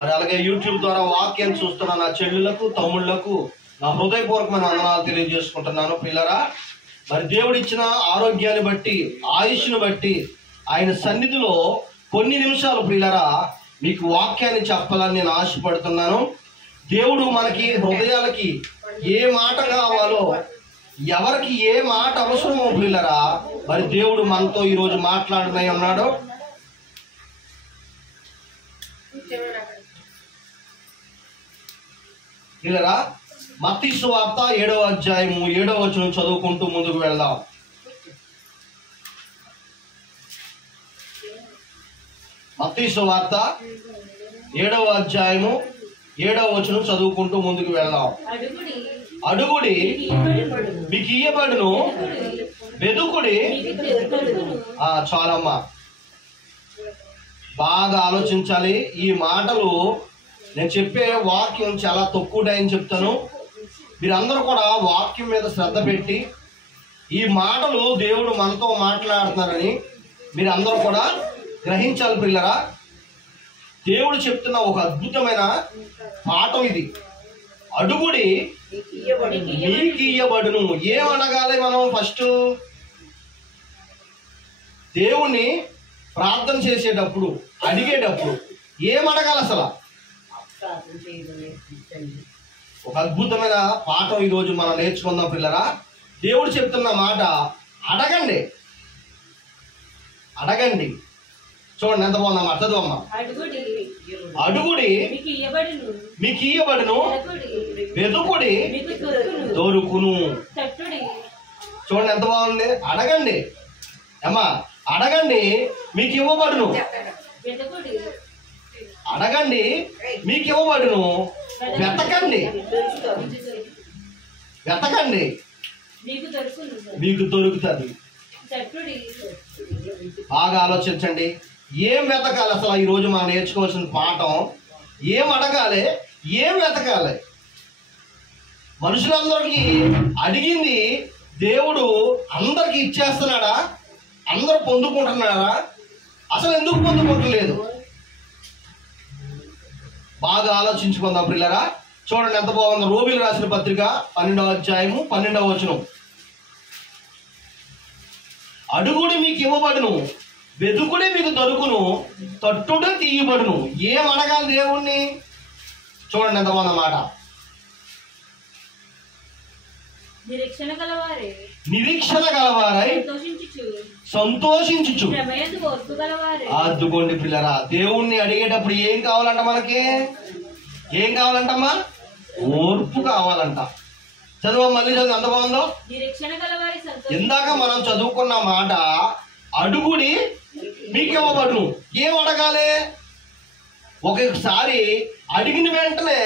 మరి అలాగే యూట్యూబ్ ద్వారా వాక్యాన్ని చూస్తున్న నా చెల్లెళ్లకు తమ్ముళ్లకు నా హృదయపూర్వకమైన వందనాలు తెలియజేసుకుంటున్నాను. పిల్లరా, మరి దేవుడిచ్చిన ఆరోగ్యాన్ని బట్టి, ఆయుష్ను బట్టి ఆయన సన్నిధిలో కొన్ని నిమిషాలు పిల్లరా మీకు వాక్యాన్ని చెప్పాలని నేను ఆశపడుతున్నాను. దేవుడు మనకి హృదయాలకి ఏ మాట కావాలో, ఎవరికి ఏ మాట అవసరమో పిల్లరా మరి దేవుడు మనతో ఈరోజు మాట్లాడనై ఉన్నాడు. పిల్లరా, మత్తయి సువార్త 7వ అధ్యాయము 7వ వచనం చదువుకుంటూ ముందుకు వెళ్దాం. మత్తయి సువార్త 7వ అధ్యాయము 7వ వచనం చదువుకుంటూ ముందుకు వెళ్దాం. అడుగుడి మీకు ఇయ్యబడును, వెదుకుడి. చాలమ్మా, బాగా ఆలోచించాలి. ఈ మాటలు నేను చెప్పే వాక్యం చాలా తక్కువ టైం చెప్తాను. మీరందరూ కూడా వాక్యం మీద శ్రద్ధ పెట్టి ఈ మాటలు దేవుడు మనతో మాట్లాడుతున్నారని మీరందరూ కూడా గ్రహించాలి. పిల్లరా, దేవుడు చెప్తున్న ఒక అద్భుతమైన పాఠం ఇది. అడుగుడి మీకు ఇయ్యబడును. ఏమనగాలి మనం? ఫస్ట్ దేవుణ్ణి ప్రార్థన చేసేటప్పుడు, అడిగేటప్పుడు ఏమడగాలి? అసలు ఒక అద్భుతమైన పాఠం ఈరోజు మనం నేర్చుకుందాం. పిల్లరా, దేవుడు చెప్తున్న మాట అడగండి, అడగండి. చూడండి ఎంత బాగుందా మాట. చదువమ్మా. అడుగుడి మీకు ఇయ్యబడును, వెదుకుడి దొరుకును. చూడండి ఎంత బాగుంది. అడగండి అమ్మా, అడగండి మీకు ఇవ్వబడును. అడగండి మీకు ఇవ్వబడును. వెతకండి, వెతకండి మీకు దొరుకుతుంది. బాగా ఆలోచించండి. ఏం వెతకాలి అసలు? ఈరోజు మనం నేర్చుకోవాల్సిన పాఠం ఏం అడగాలి, ఏం వెతకాలి. మనుషులందరికీ అడిగింది దేవుడు అందరికి ఇచ్చేస్తున్నాడా? అందరూ పొందుకుంటున్నారా? అసలు ఎందుకు పొందుకుంటలేదు? బాగా ఆలోచించుకుందాం పిల్లరా. చూడండి ఎంత బాగుంది. రోమీయులకు రాసిన పత్రిక 12వ అధ్యాయము 12వ వచనం. అడుగుడి మీకు ఇవ్వబడును, వెదుకుడి మీకు దొరుకును, తట్టుడు తీయబడును. ఏం అడగాలి దేవుణ్ణి? చూడండి ఎంత బాగుంది మాట. నిరీక్షణ గలవారై సంతోషించుచు. అద్దుకోండి పిల్లరా, దేవుణ్ణి అడిగేటప్పుడు ఏం కావాలంట? మనకి ఏం కావాలంటమ్మా? ఓర్పు కావాలంట. చదువు మళ్ళీ చదువు. ఎంత బాగుందో. ఇందాక మనం చదువుకున్న మాట అడుగుడి మీకు ఇవ్వబడును. ఏం అడగాలి? ఒక్కొక్కసారి అడిగిన వెంటనే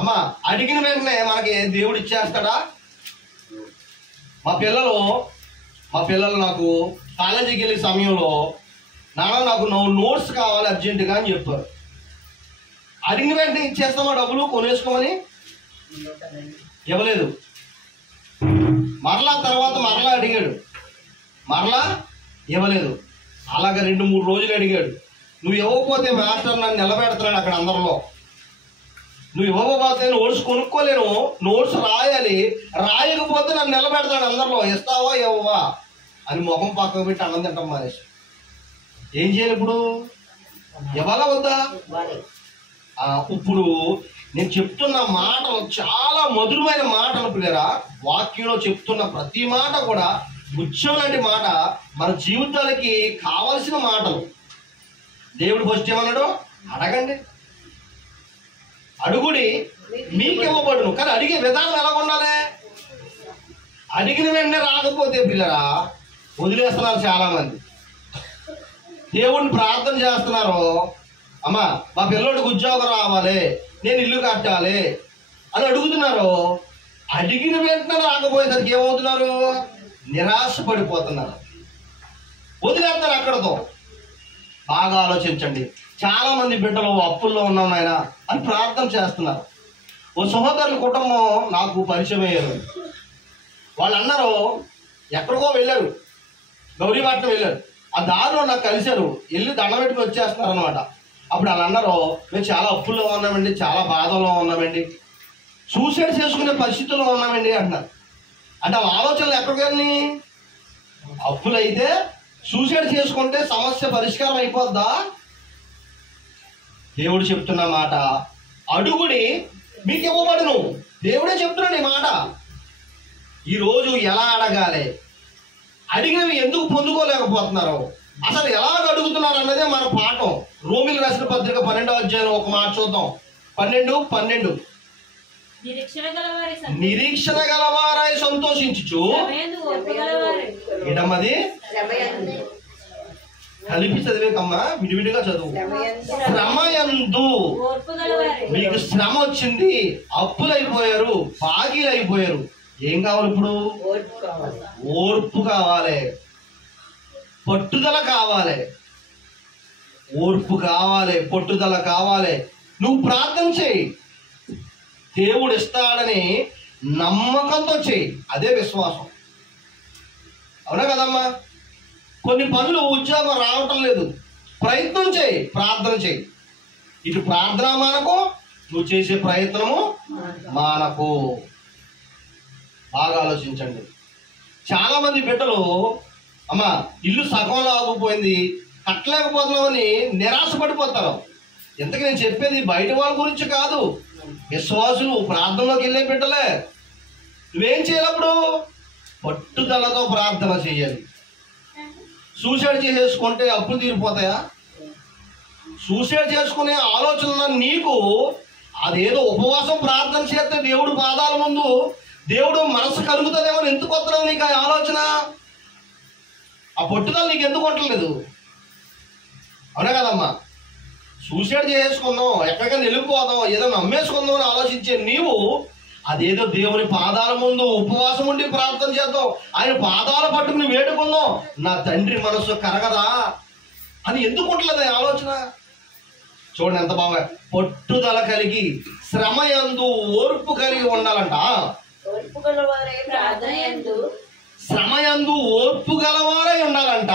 అమ్మా, అడిగిన వెంటనే మనకి దేవుడు ఇచ్చేస్తాడా? మా పిల్లలు నాకు కాలేజీకి వెళ్ళే సమయంలో నాన్న నాకు నోట్స్ కావాలి అర్జెంటుగా అని చెప్పారు. అడిగిన వెంటనే ఇచ్చేస్తామా డబ్బులు కొనేసుకోమని? ఇవ్వలేదు. మరలా తర్వాత మరలా అడిగాడు, మరలా ఇవ్వలేదు. అలాగ 2-3 రోజులు అడిగాడు. నువ్వు ఇవ్వకపోతే మాస్టర్ నన్ను నిలబెడుతున్నాడు అక్కడ అందరిలో. నువ్వు ఇవ్వకపోతే నోట్స్ కొనుక్కోలేను, నోట్స్ రాయాలి, రాయకపోతే నన్ను నిలబెడతాడు అందరిలో. ఇస్తావా ఇవ్వవా అని ముఖం పక్కకు పెట్టి అన్నం తింటాం మానేసి. ఏం చేయాలి ఇప్పుడు? ఇవ్వాలా వద్దా? ఇప్పుడు నేను చెప్తున్న మాటలు చాలా మధురమైన మాటలు పిల్లరా. వాక్యంలో చెప్తున్న ప్రతి మాట కూడా గుచ్చం లాంటి మాట, మన జీవితాలకి కావలసిన మాటలు. దేవుడు ఫస్ట్ ఏమన్నాడు? అడగండి, అడుగుడి మీకు ఇవ్వబడును. కానీ అడిగే విధానం ఎలా ఉండాలి? అడిగిన వెంటనే రాకపోతే పిల్లరా వదిలేస్తున్నారు చాలా మంది. దేవుడిని ప్రార్థన చేస్తున్నారు. అమ్మా మా పిల్లోడికి ఉద్యోగం రావాలి, నేను ఇల్లు కట్టాలి అని అడుగుతున్నారు. అడిగిన వెంటనే రాకపోయేసరికి ఏమవుతున్నారు? నిరాశపడిపోతున్నారు, వదిలేస్తారు అక్కడతో. బాగా ఆలోచించండి. చాలా మంది బిడ్డలు అప్పుల్లో ఉన్నాం ఆయన అని ప్రార్థన చేస్తున్నారు. ఓ సహోదరుల కుటుంబం నాకు పరిచయం అయ్యారు. వాళ్ళు అన్నారు ఎక్కడికో వెళ్ళారు, గౌరీపట్నం వెళ్ళారు. ఆ దారిలో నాకు కలిశారు, వెళ్ళి దండం పెట్టుకుని వచ్చేస్తున్నారు అనమాట. అప్పుడు వాళ్ళు అన్నారు, మేము చాలా అప్పుల్లో ఉన్నామండి, చాలా బాధల్లో ఉన్నామండి, సూసైడ్ చేసుకునే పరిస్థితుల్లో ఉన్నామండి అంటున్నారు. అంటే వాళ్ళ ఆలోచనలు ఎక్కడికి వెళ్ళి, అప్పులైతే సూసైడ్ చేసుకుంటే సమస్య పరిష్కారం అయిపోద్దా? దేవుడు చెప్తున్న మాట, అడుగుడి మీకు ఇవ్వబడును. దేవుడే చెప్తున్నాడు ఈ మాట. ఈరోజు ఎలా అడగాలి, అడిగినవి ఎందుకు పొందుకోలేకపోతున్నారు, అసలు ఎలాగ అడుగుతున్నారు అన్నదే మన పాఠం. రోమిలు రాసిన పత్రిక 12వ అధ్యాయం ఒక మాట చూద్దాం. 12 నిరీక్షణ గలవారై సంతోషించుచు. ఏటమ్మది కలిపి చదివేకమ్మా, విడివిడిగా చదువు. శ్రమయందు, మీకు శ్రమ వచ్చింది, అప్పులైపోయారు, బాకీలు అయిపోయారు, ఏం కావాలి ఇప్పుడు? ఓర్పు కావాలి, పట్టుదల కావాలి, ఓర్పు కావాలి, పట్టుదల కావాలి. నువ్వు ప్రార్థన చేయి, దేవుడు ఇస్తాడని నమ్మకంతో చేయి, అదే విశ్వాసం. అవునా కదమ్మా? కొన్ని పనులు ఉద్యోగం రావటం లేదు, ప్రయత్నం చేయి, ప్రార్థన చేయి. ఇటు ప్రార్థన మానకు, నువ్వు చేసే ప్రయత్నము మానకు. బాగా ఆలోచించండి. చాలా మంది బిడ్డలు, అమ్మా ఇల్లు సగంలో ఆగిపోయింది, కట్టలేకపోతున్నామని నిరాశ పడిపోతారు. ఇంతకు నేను చెప్పేది బయట వాళ్ళ గురించి కాదు, విశ్వాసులు ప్రార్థనలోకి వెళ్ళే బిడ్డలే. నువ్వేం చేయాలప్పుడు? పట్టుదలతో ప్రార్థన చేయాలి. సూసైడ్ చేసేసుకుంటే అప్పులు తీరిపోతాయా? సూసైడ్ చేసుకునే ఆలోచన నీకు, అదేదో ఉపవాసం ప్రార్థన చేస్తే దేవుడు పాదాల ముందు దేవుడు మనసు కలుగుతుందేమో ఎందుకు వస్తున్నావు నీకు ఆ ఆలోచన? ఆ పట్టుదల నీకు ఎందుకు కొట్టలేదు? అవునా కదమ్మా? సూసైడ్ చేసుకుందాం, ఎక్కడికైనా వెళ్ళిపోదాం, ఏదో నమ్మేసుకుందాం అని ఆలోచించే నీవు, అదేదో దేవుని పాదాల ముందు ఉపవాసం ఉండి ప్రార్థన చేద్దాం, ఆయన పాదాల పట్టుకుని వేడుకుందాం, నా తండ్రి మనసు కరగదా అని ఎందుకు ఉండలేదు ఆలోచన? చూడండి ఎంత బాగా, పట్టుదల కలిగి శ్రమయందు ఓర్పు కలిగి ఉండాలంట. శ్రమయందు ఓర్పు గలవారై ఉండాలంట.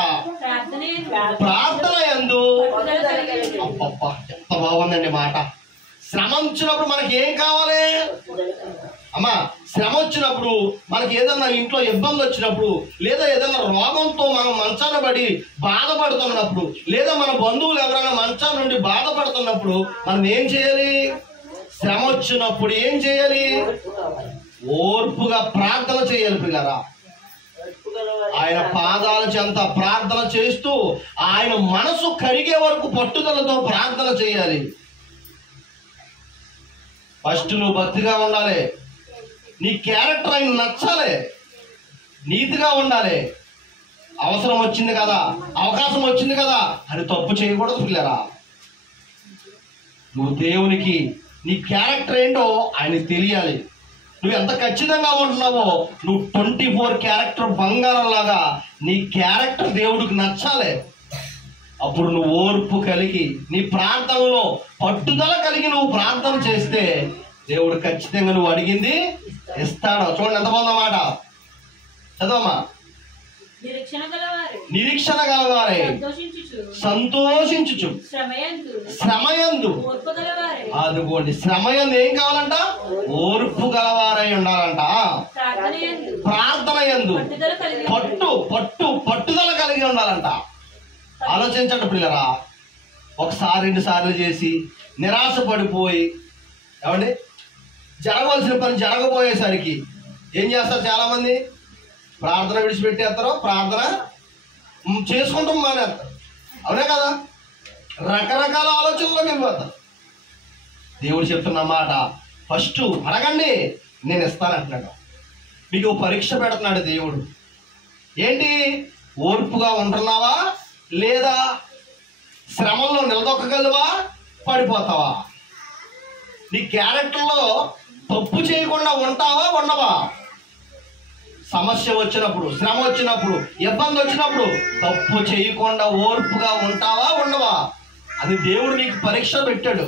ప్రార్థన యందు, అబ్బబ్బా ఎంత బాగుందండి మాట. శ్రమ వచ్చినప్పుడు మనకి ఏం కావాలి అమ్మా? శ్రమ వచ్చినప్పుడు మనకి ఏదన్నా ఇంట్లో ఇబ్బంది వచ్చినప్పుడు, లేదా ఏదైనా రోగంతో మనం మంచాన పడి బాధపడుతున్నప్పుడు, లేదా మన బంధువులు ఎవరైనా మంచాల నుండి బాధపడుతున్నప్పుడు మనం ఏం చేయాలి? శ్రమ వచ్చినప్పుడు ఏం చేయాలి? ఓర్పుగా ప్రార్థన చేయాలి పిల్లరా. ఆయన పాదాల చెంత ప్రార్థన చేస్తూ ఆయన మనసు కరిగే వరకు పట్టుదలతో ప్రార్థన చేయాలి. ఫస్ట్ నువ్వు భక్తిగా ఉండాలి, నీ క్యారెక్టర్ ఆయన నచ్చాలి, నీతిగా ఉండాలి. అవసరం వచ్చింది కదా, అవకాశం వచ్చింది కదా అని తప్పు చేయకూడదు పిల్లరా. నువ్వు దేవునికి నీ క్యారెక్టర్ ఏంటో ఆయనకి తెలియాలి. నువ్వు ఎంత ఖచ్చితంగా ఉంటున్నావో, నువ్వు 24 క్యారెక్టర్ బంగారం లాగా నీ క్యారెక్టర్ దేవుడికి నచ్చాలి. అప్పుడు నువ్వు ఓర్పు కలిగి నీ ప్రార్థనలో పట్టుదల కలిగి నువ్వు ప్రార్థన చేస్తే దేవుడు ఖచ్చితంగా నువ్వు అడిగింది ఇస్తాడు. చూడండి ఎంత బాగుందన్నమాట. చదవమ్మా. నిరీక్షణ గలవారే సంతోషించుచు శ్రమయందు. అదిగోండి, శ్రమయందు ఏం కావాలంట? ఓర్పు గలవారై ఉండాలంట. ప్రార్థన యందు పట్టుదల కలిగి ఉండాలంట. ఆలోచించండి పిల్లరా. ఒకసారి 2 సార్లు చేసి నిరాశ పడిపోయి, ఏమండి జరగవలసిన పని జరగబోయేసరికి ఏం చేస్తారు చాలా మంది? ప్రార్థన విడిచిపెట్టేస్తారు, ప్రార్థన చేసుకుంటాం మానేస్తారు. అవునే కదా? రకరకాల ఆలోచనలోకి వెళ్ళిపోతారు. దేవుడు చెప్తున్న మాట, ఫస్ట్ అడగండి నేను ఇస్తానంటున్నాడు. మీకు పరీక్ష పెడుతున్నాడు దేవుడు. ఏంటి? ఓర్పుగా ఉంటున్నావా లేదా? శ్రమంలో నిలదొక్కగలవా? పడిపోతావా? నీ క్యారెక్టర్లో తప్పు చేయకుండా ఉంటావా ఉండవా? సమస్య వచ్చినప్పుడు, శ్రమ వచ్చినప్పుడు, ఇబ్బంది వచ్చినప్పుడు తప్పు చేయకుండా ఓర్పుగా ఉంటావా ఉండవా? అది దేవుడు నీకు పరీక్ష పెట్టాడు.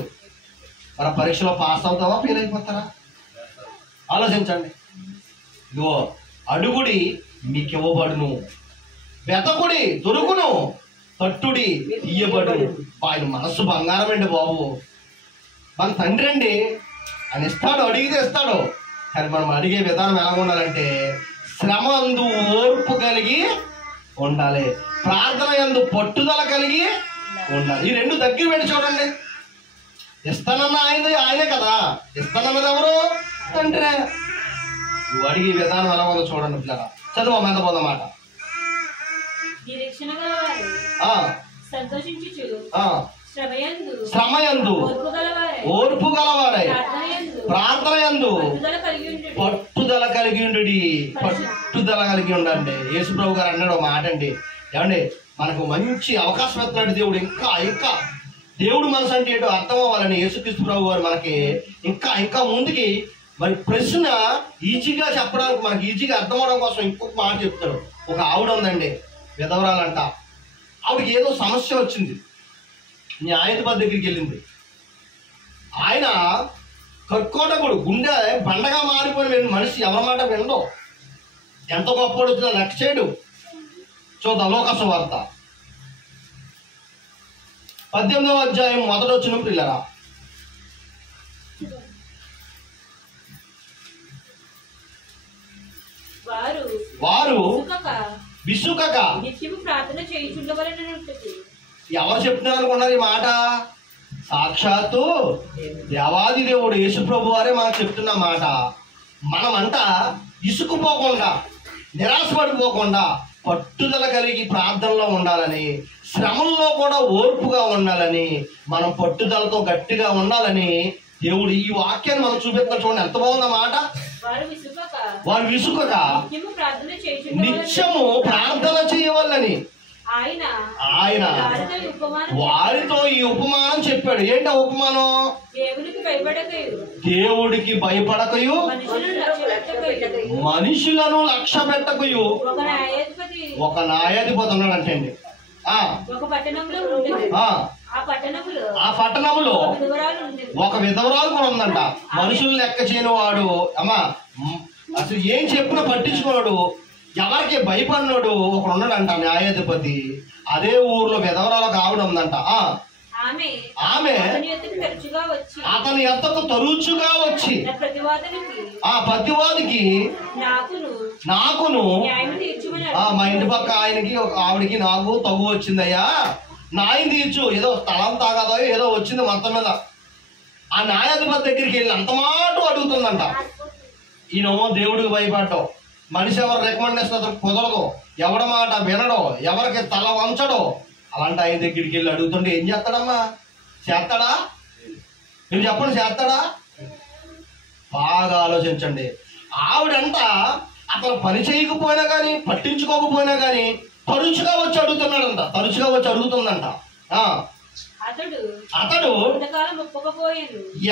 మన పరీక్షలో పాస్ అవుతావా ఫెయిల్ అయిపోతారా? ఆలోచించండి. ఇదిగో, అడుగుడి మీకు ఇవ్వబడును, వెతకుడి దొరుకును, తట్టుడి ఇయ్యబడు. ఆయన మనస్సు బంగారం అండి బాబు. మన తండ్రి అండి, ఆయన ఇస్తాడు, అడిగితే ఇస్తాడు. కానీ మనం అడిగే విధానం ఎలా ఉండాలంటే శ్రమ అందు ఓర్పు కలిగి ఉండాలి, ప్రార్థన యందు పట్టుదల కలిగి ఉండాలి. ఈ రెండు దగ్గర పెట్టి చూడండి. ఇస్తానన్న ఆయనే కదా, ఇస్తానన్నది ఎవరు? తండ్రి. నువ్వు అడిగే విధానం ఎలా ఉందో చూడండి పిల్లరా. చదువు మీద పోదన్నమాట. శ్రమయందు ఓర్పు గలవారై ప్రార్థన యందు పట్టుదల కలిగి ఉండు. పట్టుదల కలిగి ఉండండి. యేసుప్రభు గారు అన్నాడు ఒక మాట అండి. ఏమండి, మనకు మంచి అవకాశం ఇస్తున్నాడు దేవుడు. ఇంకా ఇంకా దేవుడు మనసు అంటే ఏంటో అర్థం అవ్వాలని యేసుక్రీస్తు ప్రభు గారు మనకి ఇంకా ఇంకా ముందుకి మరి ప్రశ్న ఈజీగా చెప్పడానికి, మనకి ఈజీగా అర్థం అవడం కోసం ఇంకొక మాట చెప్తాడు. ఒక ఆవిడ ఉందండి, విధవరాలంట. ఆవిడకి ఏదో సమస్య వచ్చింది. న్యాయాధిపతి దగ్గరికి వెళ్ళింది. ఆయన కర్కోటకుడు, గుండె బండగా మారిపోయిన మనిషి, ఎవరి మాట వినడు. ఎంత గొప్పడు వచ్చినా లెక్క చేయడు. చూద్దాం లోకాసు వార్త 18వ అధ్యాయం 1వ వచనం పిల్లరా. వారు విసుకక ఎవరు చెప్తున్నారు అనుకున్నారు ఈ మాట? సాక్షాత్తు దేవాది దేవుడు యేసుప్రభు వారే మనకు చెప్తున్న మాట. మనమంట ఇసుకుపోకుండా, నిరాశపడిపోకుండా పట్టుదల కలిగి ప్రార్థనలో ఉండాలని, శ్రమంలో కూడా ఓర్పుగా ఉండాలని, మనం పట్టుదలతో గట్టిగా ఉండాలని దేవుడు ఈ వాక్యాన్ని మనం చూపిస్తున్నా. చూడండి ఎంత బాగుందన్నమాట. వారు విసుకక నిత్యము ప్రార్థన చేయవల్లని ఆయన వారితో ఈ ఉపమానం చెప్పాడు. ఏంటో ఉపమానం? దేవుడికి భయపడకయు మనుషులను లక్ష్య పెట్టకయు. ఒక న్యాయాధిపతి ఉన్నాడంటే అండి. ఆ పట్టణంలో ఒక విధవరాలు కూడా ఉందంట. మనుషులు లెక్క చేయని వాడు, అమ్మా అసలు ఏం చెప్పినా పట్టించుకున్నాడు, ఎవరికి భయపడినాడు ఒకడు ఉన్నాడంట న్యాయాధిపతి. అదే ఊర్లో విధవరాలకు ఆవిడ ఉందంట. ఆమె అతని ఎద్దకు తరచుగా వచ్చి ఆ ప్రతివాదికి నాకును మా ఇంటి పక్క ఆయనకి ఆవిడికి నాకు తగు వచ్చిందయ్యా, న్యాయం తీర్చు, ఏదో స్థలం తాగదో ఏదో వచ్చింది మొత్తం మీద. ఆ న్యాయాధిపతి దగ్గరికి వెళ్ళి అంత మాట అడుగుతుందంట. ఈయనేమో దేవుడికి భయపడ్డావు, మనిషి ఎవరు రికమెండేషన్ అతను కుదరదు, ఎవడ మాట వినడో, ఎవరికి తల వంచడో. అలాంటి ఆయన దగ్గరికి వెళ్ళి అడుగుతుంటే ఏం చేస్తాడమ్మా? చేస్తాడా? మీరు చెప్పండి, చేస్తాడా? బాగా ఆలోచించండి. ఆవిడంట అతను పని చేయకపోయినా కానీ, పట్టించుకోకపోయినా కానీ తరచుగా వచ్చి అడుగుతున్నాడంట, తరచుగా వచ్చి అడుగుతుందంట. అతడు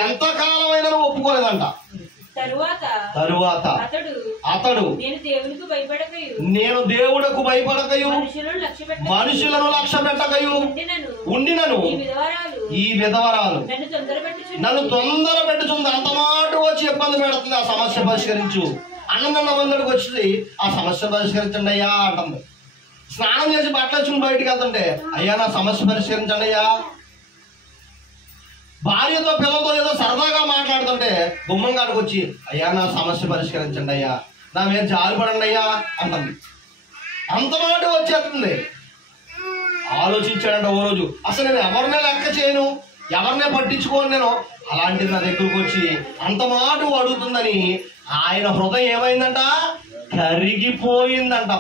ఎంతకాలమైనా ఒప్పుకోలేదంట. తరువాత అతడు నేను దేవుడకు భయపడకయు మనుషులను లక్ష్య పెట్టకయు ఉండినను ఈ విధవరాలు నన్ను తొందర పెట్టుచుంది. అంత మాట వచ్చి ఇబ్బంది పెడుతుంది. ఆ సమస్య పరిష్కరించు. అన్నం మందుడికి వచ్చి ఆ సమస్య పరిష్కరించండి అయ్యా అంటుంది. స్నానం చేసి బట్టలు వచ్చి బయటికి వెళ్తుంటే అయ్యా నా సమస్య పరిష్కరించండి అయ్యా. భార్యతో పిల్లలతో ఏదో సరదాగా మాట్లాడుతుంటే గుమ్మం కాడికి వచ్చి అయ్యా నా సమస్య పరిష్కరించండి అయ్యా, నా మీద జాలిపడండి అయ్యా అంటుంది. అంత మాట వచ్చేస్తుంది. ఆలోచించాడంట ఓ రోజు, అసలు నేను ఎవరినే లెక్క చేయను, ఎవరినే పట్టించుకోను నేను, అలాంటిది నా దగ్గరకు వచ్చి అంత మాట అడుగుతుందని ఆయన హృదయం ఏమైందంట? కరిగిపోయిందంట.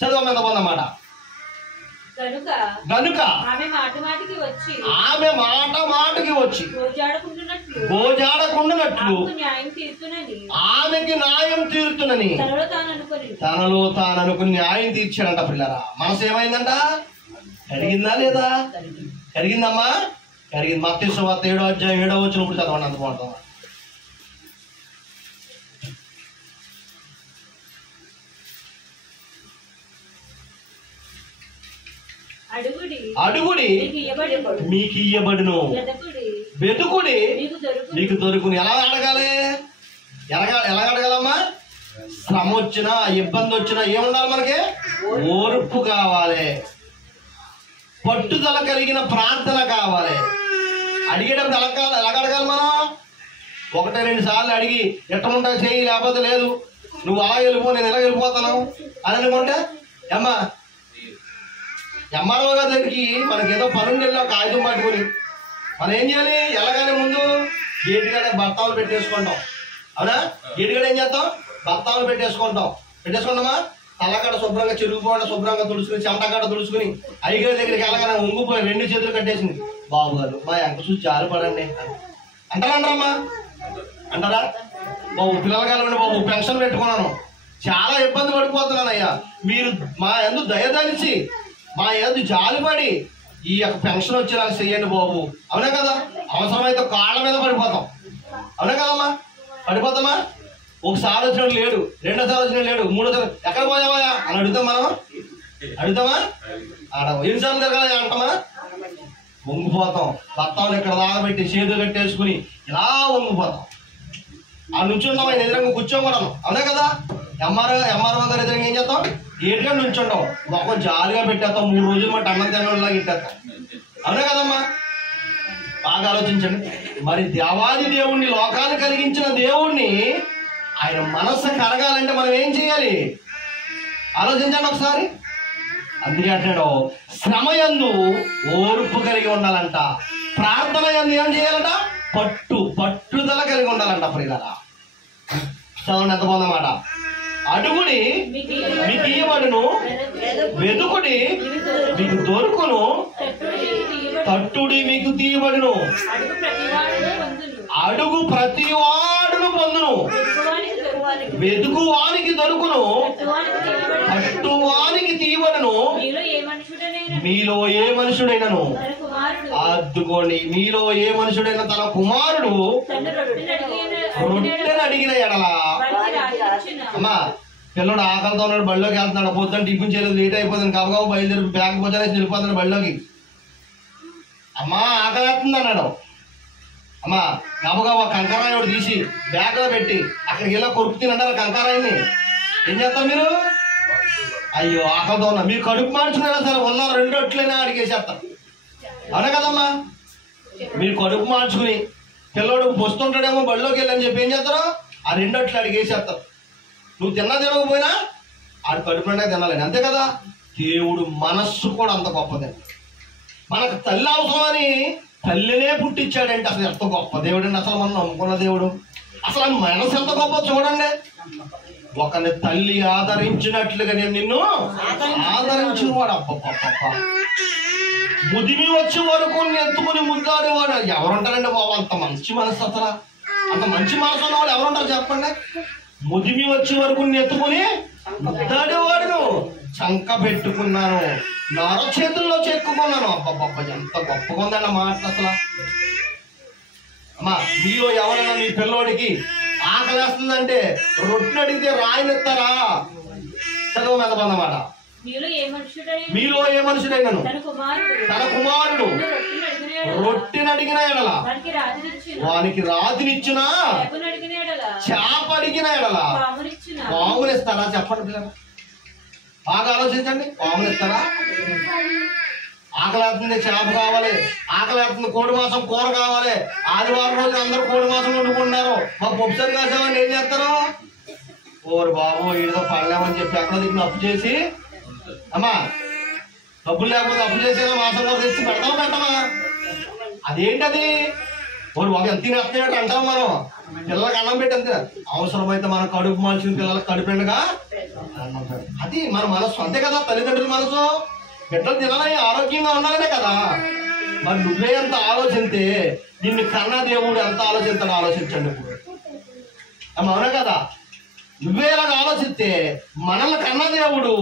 చదువు మీద పొందన్నమాట. గనుక ఆమె మాట మాటకి వచ్చి గోజాడకుండానట్లు ఆమెకి న్యాయం తీరుతునని తనలో తాను అనుకుని న్యాయం తీర్చాడంట. పిల్లరా, మనసు ఏమైందంట? కరిగిందా లేదా? కరిగిందమ్మా, కరిగింది. మత్తయి సువార్త 7వ అధ్యాయం 7వ వచనం చదవండి. అంత బాగుంటుందా? అడుగుడి మీకు ఇయ్యబడును, వెతుకుడి మీకు దొరుకుని. ఎలా అడగాలి? ఎలా అడగాలమ్మా? శ్రమ వచ్చినా ఇబ్బంది వచ్చినా ఏముండాలి మనకి? ఓర్పు కావాలి, పట్టుదల కలిగిన ప్రార్థన కావాలి. అడిగేటప్పుడు ఎలా అడగాలి మనం? 1-2 సార్లు అడిగి ఎట్టముంటా చేయి, లేకపోతే లేదు నువ్వు అలా వెళ్ళిపో నేను ఇలా వెళ్ళిపోతాను అని అనుకుంటే ఎంఆర్ఓ గారి దగ్గరికి మనకి ఏదో పనుండి వెళ్ళినా కాగితం పట్టుకుని మనం ఏం చేయాలి? ఎలాగానే ముందు గేటు కాడ బత్తాలు పెట్టేసుకుంటాం. అవునా? గేటు కాడ ఏం చేస్తాం? బత్తాలు పెట్టేసుకుంటామా? తలకాడ శుభ్రంగా చెరుగుపోవడం శుభ్రంగా తుడుచుకుని చెమటకాడ తుడుచుకుని అయ్యగారి దగ్గరికి వెళ్ళగానే ఉంగిపోయి 2 చేతులు కట్టేసింది. బాబు గారు మా ఎంక చూసి జారిపడండి అంటారా? అంటారా? బాబు పిల్లలకాలండి బాబు పెన్షన్ పెట్టుకున్నాను, చాలా ఇబ్బంది పడిపోతున్నాను అయ్యా, మీరు మా యందు దయదలిచి మా యందు జాలిపడి ఈ యొక్క పెన్షన్ వచ్చేలా చెయ్యండి బాబు. అవునా కదా? అవసరమైతే కాళ్ళ మీద పడిపోతాం. అవునా కదమ్మా? పడిపోతామా? ఒకసారి వచ్చినట్టు లేడు, రెండోసారి వచ్చినట్టు లేడు, మూడోసారి ఎక్కడ పోయావా అని అడుగుతాం. మనం అడుగుతామా? ఆడము. ఎన్నిసార్లు తిరగాలి అంటామా? వంగిపోతాం. బత్తాలు ఇక్కడ దాకా పెట్టి చేతులు కట్టేసుకుని ఇలా వంగిపోతాం. ఆ నుంచుంటాం, ఆయన ఎదురంగా కూర్చోకూడను. అవునా కదా? ఎంఆర్ఓ గారి ఎదురంగా ఏం చేస్తాం? ఏటుగా నుంచుంటాం, ఒక జాలిగా పెట్టేస్తాం. 3 రోజులు మాట అన్నం తినలాగా ఇట్టేస్తాం. అవునా కదమ్మా? బాగా ఆలోచించండి. మరి దేవాది దేవుణ్ణి, లోకాన్ని కలిగించిన దేవుణ్ణి ఆయన మనస్సు కరగాలంటే మనం ఏం చేయాలి? ఆలోచించండి ఒకసారి. అందుకే అంటాడు శ్రమయందు ఓర్పు కలిగి ఉండాలంట, ప్రార్థన యందు ఏం చేయాలంట? పట్టుదల కలిగి ఉండాలంట. ప్రియులారా చదవండి, ఎంత బాగుందన్నమాట. అడుగుడి మీకు ఇయ్యబడును, వెదుకుడి మీకు దొరుకును, తట్టుడి మీకు తీయబడును. అడుగు ప్రతి వాడును పొందును, వెదుకువానికి దొరుకును, తట్టువానికి తీయబడును. మీలో ఏ మనుషుడైనను అద్దుకోండి, మీలో ఏ మనుషుడైనా తన కుమారుడు రొట్టెను అడిగిన ఎడల. అమ్మా పిల్లడు ఆకలితో ఉన్నాడు, బడిలోకి వెళ్తున్నాడు, పొద్దున్న టిఫిన్ చేయలేదు, లేట్ అయిపోతుంది, కాబట్టి బయలుదేరి బ్యాగ్ పోతే వెళ్ళిపోతున్నాడు బడిలోకి. అమ్మా ఆకలి వేస్తుంది అన్నాడు. అమ్మా గబగబా కంకరాయి ఒకటి తీసి బ్యాగ్లో పెట్టి అక్కడికి వెళ్ళా కొరుకు తినంటారు కంకరాయిని. ఏం చేస్తారు మీరు? అయ్యో ఆకలితో ఉన్నా, మీరు కడుపు మార్చుకున్నా సరే ఉన్న 2 రొట్టెలైనా అడిగేసేస్తారు. అవునా కదమ్మా? మీరు కడుపు మార్చుకుని పిల్లడు వస్తుంటాడేమో బడిలోకి వెళ్ళని చెప్పి ఏం చేస్తారో ఆ 2 రొట్టెలు అడిగేసేస్తారు. నువ్వు తినకపోయినా ఆడు కడుపు నిండా తినాలని. అంతే కదా? దేవుడు మనస్సు కూడా అంత గొప్పదండి. మనకు తల్లి అవసరమని తల్లినే పుట్టించాడంటే అసలు ఎంత గొప్ప దేవుడు అండి. అసలు మనం నమ్ముకున్న దేవుడు అసలు ఆ మనసు ఎంత గొప్ప చూడండి. ఒకరిని తల్లి ఆదరించినట్లుగా నేను నిన్ను ఆదరించిన వాడు. అబ్బబ్బబ్బ ముదిమి వచ్చే వరకు ఎత్తుకుని ముద్దాడేవాడు. ఎవరుంటారండి బాబు అంత మంచి మనసు? అసలు అంత మంచి మనసు ఉన్న వాళ్ళు ఎవరుంటారు చెప్పండి? ముదిమి వచ్చే వరకు ఎత్తుకుని ముద్దాడేవాడును, చంక పెట్టుకున్నాను, నర చేతుల్లో చెక్కుకున్నాను. అబ్బబ్బబ్బ ఎంత గొప్పగా ఉందండి మాట అసలు. అమ్మా మీలో ఎవరైనా మీ పిల్లోడికి ఆకలేస్తుందంటే రొట్టెని అడిగితే రాయినిస్తారా? చదువు మీద అన్నమాట. మీలో ఏ మనుషుడైనను తన కుమారుడు రొట్టెని అడిగిన ఎడల వానికి రాతినిచ్చునా, చేప అడిగిన ఎడల పామునిస్తారా? చెప్పండి పిల్లలు, బాగా ఆలోచించండి. పామునిస్తారా? ఆకలేస్తుంది చేప కావాలి, ఆకలేస్తుంది కోడి మాసం కూర కావాలి. ఆదివారం రోజు అందరూ కోడి మాసం వండుకుంటున్నారు. మా పొప్సరి కాసేమని ఏం చేస్తారు? ఓరు బాబు వీడితో పడలేమని చెప్పి ఎక్కడ దిక్కున అప్పు చేసి, అమ్మా డబ్బులు లేకపోతే అప్పు చేసేలా మాసం కూర తెచ్చి పెట్టమా? అదేంటది? ఓరు బాబు ఎంత తినేస్తున్నాడు అంటాం మనం. పిల్లలకి అన్నం పెట్టి అంతే. అవసరమైతే మనం కడుపు మార్చిన పిల్లలకి కడుపుగా అన్నం పెట్టి, అది మన మనసు. అంతే కదా? తల్లిదండ్రుల మనసు. బిడ్డలు తినాలని ఆరోగ్యంగా ఉండాలనే కదా. మరి నువ్వే ఎంత ఆలోచిస్తే నిన్ను కన్నా దేవుడు ఎంత ఆలోచిస్తాడో ఆలోచించండి ఇప్పుడు. అవునా కదా? నువ్వే ఇలాగ ఆలోచిస్తే మనల్ని కన్నా దేవుడు,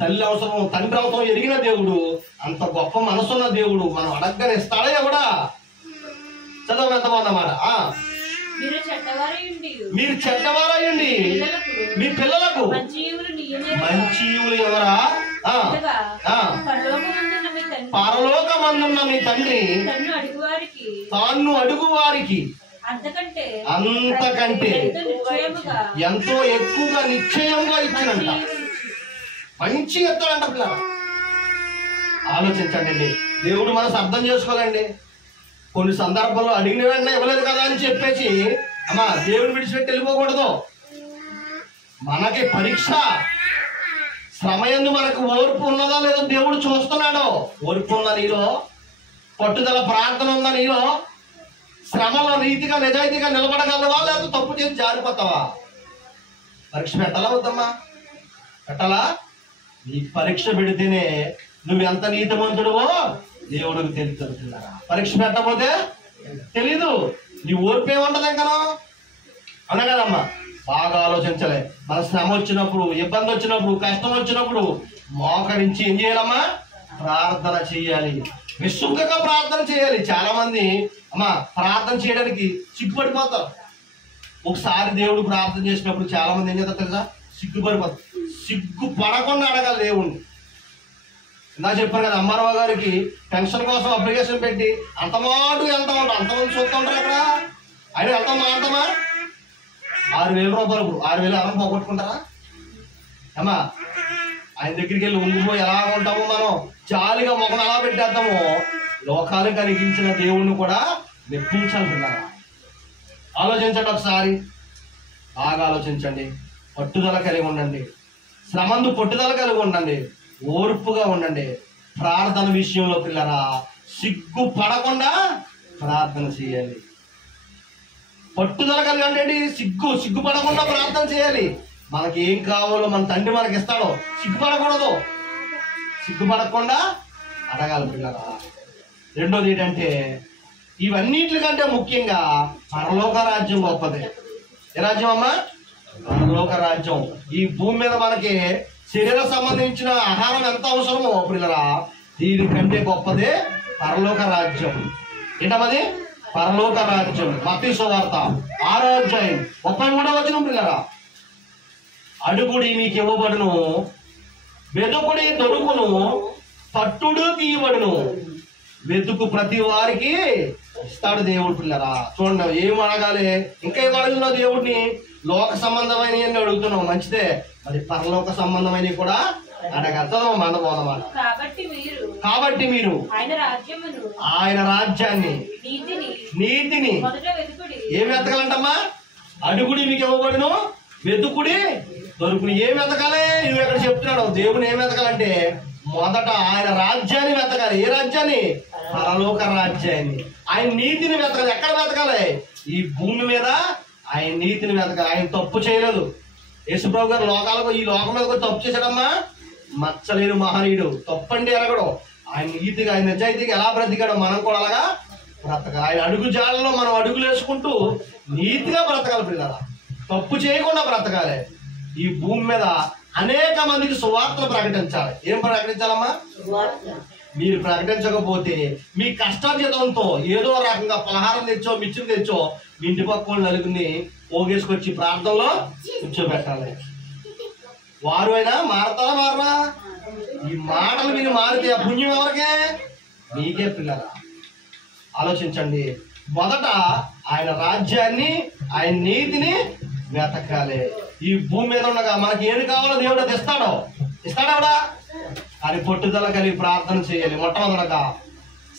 తల్లి అవసరం తండ్రి అవసరం ఎరిగిన దేవుడు, అంత గొప్ప మనసున్న దేవుడు మనం అడగగానే ఇస్తాడే ఎవడా? చదవం ఎంత బాగుందన్నమాట. మీరు చెడ్డవారయ్యండి మీ పిల్లలకు మంచి ఈవులు ఎవరా? పరలోకమందున్న మీ తండ్రి తాను అడుగు వారికి అంతకంటే ఎంతో ఎక్కువగా నిశ్చయంగా ఇచ్చినంట. మంచి ఎత్తాడంట పిల్లలు. ఆలోచించండి, దేవుడు మనసు అర్థం చేసుకోవాలండి. కొన్ని సందర్భాల్లో అడిగిన వెంటనే ఇవ్వలేదు కదా అని చెప్పేసి అమ్మా దేవుని విడిచిపెట్టి వెళ్ళిపోకూడదు. మనకి పరీక్ష, శ్రమయందు మనకు ఓర్పు ఉన్నదా లేదో దేవుడు చూస్తున్నాడు. ఓర్పు ఉందా నీలో? పట్టుదల ప్రార్థన ఉందా నీలో? శ్రమలో నీతిగా నిజాయితీగా నిలబడగలవా లేదా తప్పు చేసి జారిపోతావా? పరీక్ష పెట్టాలా వద్దమ్మా? పెట్టాలా? నీ పరీక్ష పెడితేనే నువ్వు ఎంత నీతిమంతుడువో దేవుడికి తెలుస్తున్నారా. పరీక్ష పెట్టకపోతే తెలీదు. నీ ఓర్పు ఏముంటది ఇంకనో అన్న కదమ్మా. బాగా ఆలోచించలే. మన శ్రమ వచ్చినప్పుడు, ఇబ్బంది వచ్చినప్పుడు, కష్టం వచ్చినప్పుడు మోకరించి ఏం చేయాలమ్మా? ప్రార్థన చేయాలి. విశుద్ధంగా ప్రార్థన చేయాలి. చాలా మంది అమ్మా ప్రార్థన చేయడానికి సిగ్గుపడిపోతారు. ఒకసారి దేవుడు ప్రార్థన చేసినప్పుడు చాలా మంది ఏం చేస్తారు తెలుసా? సిగ్గుపడిపోతారు. సిగ్గు పడకుండా అడగాలి దేవుణ్ణి. ఇందా చెప్పారు కదా, అమ్మారావు గారికి పెన్షన్ కోసం అప్లికేషన్ పెట్టి అంతమాటు వెళ్తా ఉంటాం. అంతమంది చూస్తూ ఉంటారు అక్కడ. ఆయన వెళ్తామా అంతమా 6,000 రూపాయలు. ఇప్పుడు 6,000 ఎవరైనా పోగొట్టుకుంటారా అమ్మా? ఆయన దగ్గరికి వెళ్ళి ఉండిపోయి ఎలా ఉంటామో మనం జాలిగా మొఖం ఎలా పెట్టేద్దామో లోకాలు కలిగించిన దేవుణ్ణి కూడా మెప్పించాలనుకున్నారా? ఆలోచించండి ఒకసారి, బాగా ఆలోచించండి. పట్టుదల కలిగి ఉండండి. శ్రమందు పట్టుదల కలిగి ఉండండి. ఓర్పుగా ఉండండి. ప్రార్థన విషయంలో పిల్లరా సిగ్గు పడకుండా ప్రార్థన చేయాలి. పట్టుదల కలిగి అంటే సిగ్గుపడకుండా ప్రార్థన చేయాలి. మనకి ఏం కావాలో మన తండ్రి మనకి ఇస్తాడో సిగ్గుపడకూడదు. సిగ్గుపడకుండా అడగాలి పిల్లరా. రెండోది ఏంటంటే ఇవన్నిటికంటే ముఖ్యంగా పరలోక రాజ్యం గొప్పది. ఏ రాజ్యం అమ్మా? పరలోక రాజ్యం. ఈ భూమి మీద మనకి శరీరం సంబంధించిన ఆహారం ఎంత అవసరమో పిల్లరా దీనికంటే గొప్పదే పరలోక రాజ్యం. ఏంటమ్మది? పరలోక రాజ్యం. మత్తయి సువార్త 6వ అధ్యాయం 33వ వచనం పిల్లరా, అడుగుడి మీకు ఇవ్వబడును, వెతుకుడి దొరుకును, తట్టుడు తీయబడును, వెతుకు ప్రతి వారికి ఇస్తాడు దేవుడు పిల్లరా. చూడండి, ఏం అడగాలి? ఇంకా ఏం అడుగుతున్నావు దేవుడిని? లోక సంబంధమైన అడుగుతున్నావు, మంచిదే. మరి పరలోక సంబంధమైన కూడా అడగాలి. చదవమాట. కాబట్టి మీరు ఆయన రాజ్యాన్ని నీతిని ఏం వెతకాలంటమ్మా? అడుగుడి మీకు ఇవ్వబడును, వెతుకుడి దొరుకుని. ఏం వెతకాలి? నువ్వు ఎక్కడ చెప్తున్నాడు దేవుని ఏం వెతకాలంటే మొదట ఆయన రాజ్యాన్ని వెతకాలి. ఏ రాజ్యాన్ని? పరలోక రాజ్యాన్ని. ఆయన నీతిని వెతకాలి. ఎక్కడ వెతకాలి? ఈ భూమి మీద ఆయన నీతిని వెతకాలి. ఆయన తప్పు చేయలేదు. యేసుప్రభు గారు ఈ లోకం మీద తప్పు చేశాడమ్మా? మచ్చలేని మహనీయుడు. తప్పండి ఎరగడు. ఆయన నీతిగా ఆయన నిజాయితీగా ఎలా బ్రతికాడో మనం కూడా అలాగా బ్రతకాలి. ఆయన అడుగు జాడలో మనం అడుగులు వేసుకుంటూ నీతిగా బ్రతకాలి పిల్లల. తప్పు చేయకుండా బ్రతకాలి. ఈ భూమి మీద అనేక మందికి సువార్తలు ప్రకటించాలి. ఏం ప్రకటించాలమ్మా? మీరు ప్రకటించకపోతే మీ కష్టార్జితంతో ఏదో రకంగా పలహారం తెచ్చో మిర్చిలు తెచ్చో మీ ఇంటి పక్క నలుగురిని పోగేసుకొచ్చి ప్రార్థనలో కూర్చోబెట్టాలి. వారు అయినా మారతారా మారరా? ఈ మాటలు మీరు మారితే ఆ పుణ్యం ఎవరికే? మీకే పిల్లరా. ఆలోచించండి. మొదట ఆయన రాజ్యాన్ని ఆయన నీతిని వెతకాలి. ఈ భూమి మీద ఉండగా మనకి ఏది కావాలో దేవుడు అది ఇస్తాడా? అది పట్టుదల కలిగి ప్రార్థన చేయాలి. మొట్టమొదటగా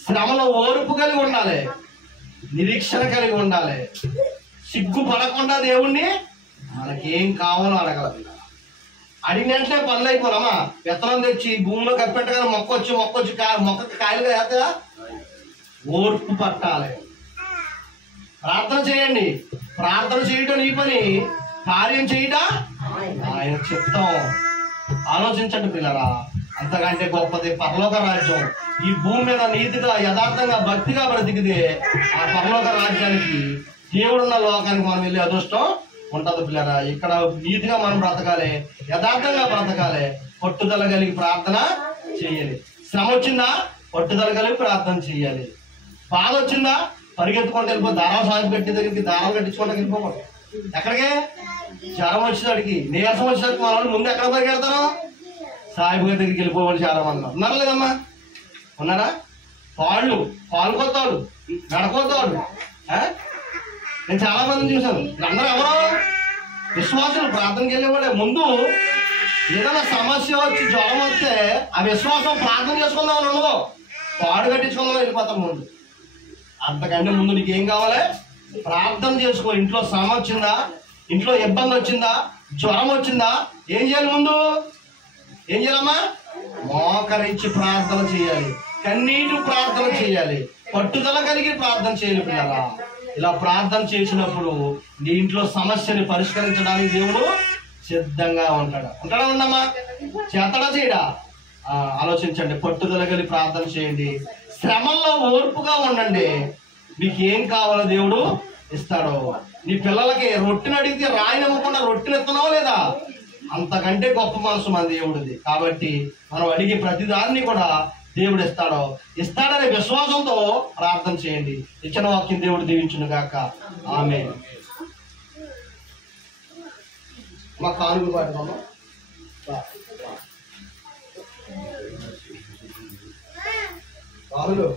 శ్రమలో ఓర్పు కలిగి ఉండాలి, నిరీక్షణ కలిగి ఉండాలి. సిగ్గుపడకుండా దేవుణ్ణి మనకేం కావాలో అడగాలి. అడిగిన వెంటనే పనులు అయిపోరామా? విత్తనం తెచ్చి భూమిలో కప్పెట్టగానే మొక్కకి కాయలుగా వేస్తా. ఓర్పు పట్టాలి. ప్రార్థన చేయండి. ప్రార్థన చేయటం నీ పని, కార్యం చేయటం ఆయన చిత్తం. ఆలోచించండి పిల్లరా. అంతకంటే గొప్పది పరలోక రాజ్యం. ఈ భూమి మీద నీతిగా యథార్థంగా భక్తిగా బ్రతికితే ఆ పరలోక రాజ్యానికి దేవుడున్న లోకానికి మనం వెళ్ళే అదృష్టం ఉంటది పిల్లరా. ఇక్కడ నీతిగా మనం బ్రతకాలి, యథార్థంగా బ్రతకాలి, పట్టుదల కలిగి ప్రార్థన చేయాలి. శ్రమ వచ్చిందా? పట్టుదల కలిగి ప్రార్థన చేయాలి. బాధ వచ్చిందా? పరిగెత్తుకుంటూ వెళ్ళిపో. దారాలు సాగి పెట్టి దగ్గరికి దారాలు కట్టించుకుంటూ వెళ్ళిపోకూడదు. ఎక్కడికే? జ్వరం వచ్చేసరికి, నీరసం వచ్చేసరికి మన వాళ్ళు ముందు ఎక్కడ పరిగెడతారు? సాయిబు గారి దగ్గరికి వెళ్ళిపోవాలి. చాలా మంది ఉన్నారా లేదమ్మా? ఉన్నారా? పాలుకొత్తాడు, నడకొత్తాడు, నేను చాలా మందిని చూశాను. అందరూ ఎవరో విశ్వాసులు, ప్రార్థనకి వెళ్ళేవాడే. ముందు ఏదైనా సమస్య వచ్చి జ్వరం వస్తే ఆ విశ్వాసం ప్రార్థన చేసుకుందామని ఉండదు, పాడు కట్టించుకుందామని వెళ్ళిపోతాం ముందు. అంతకంటే ముందు నీకేం కావాలి? ప్రార్థన చేసుకో. ఇంట్లో శ్రమ వచ్చిందా, ఇంట్లో ఇబ్బంది వచ్చిందా, జ్వరం వచ్చిందా, ఏం చేయాలి? ముందు ఏం చేయాలమ్మా? మోకరించి ప్రార్థన చేయాలి, కన్నీటి ప్రార్థన చేయాలి, పట్టుదల కలిగి ప్రార్థన చేయాలి పిల్లరా. ఇలా ప్రార్థన చేసినప్పుడు నీ ఇంట్లో సమస్యని పరిష్కరించడానికి దేవుడు సిద్ధంగా ఉంటాడా ఉండమ్మా? చేతడా చేయడా? ఆలోచించండి. పట్టుదల కలిగి ప్రార్థన చేయండి, శ్రమల్లో ఓర్పుగా ఉండండి. మీకు ఏం కావాలో దేవుడు ఇస్తాడు. నీ పిల్లలకి రొట్టెని అడిగితే రాయి నమ్మకుండా రొట్టెని ఎత్తున్నావా లేదా? అంతకంటే గొప్ప మనసు మన దేవుడిది. కాబట్టి మనం అడిగే ప్రతిదాన్ని కూడా దేవుడు ఇస్తాడనే విశ్వాసంతో ప్రార్థన చేయండి. ఇచ్చిన వాక్యం దేవుడు దీవించును గాక. ఆమేన్. మా కానుకలు పాడుకోమా. రాహులు